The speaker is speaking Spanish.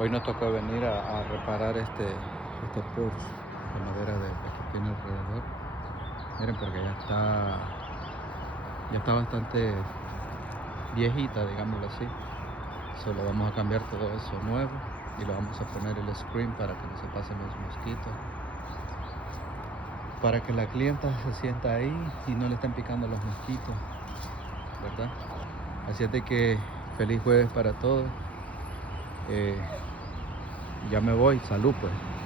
Hoy nos tocó venir a reparar este Porsche de madera que tiene alrededor. Miren, porque ya está bastante viejita, digámoslo así. Solo vamos a cambiar todo eso nuevo y lo vamos a poner el screen para que no se pasen los mosquitos, para que la clienta se sienta ahí y no le estén picando los mosquitos, ¿verdad? Así es de que feliz jueves para todos. Ya me voy, salud pues.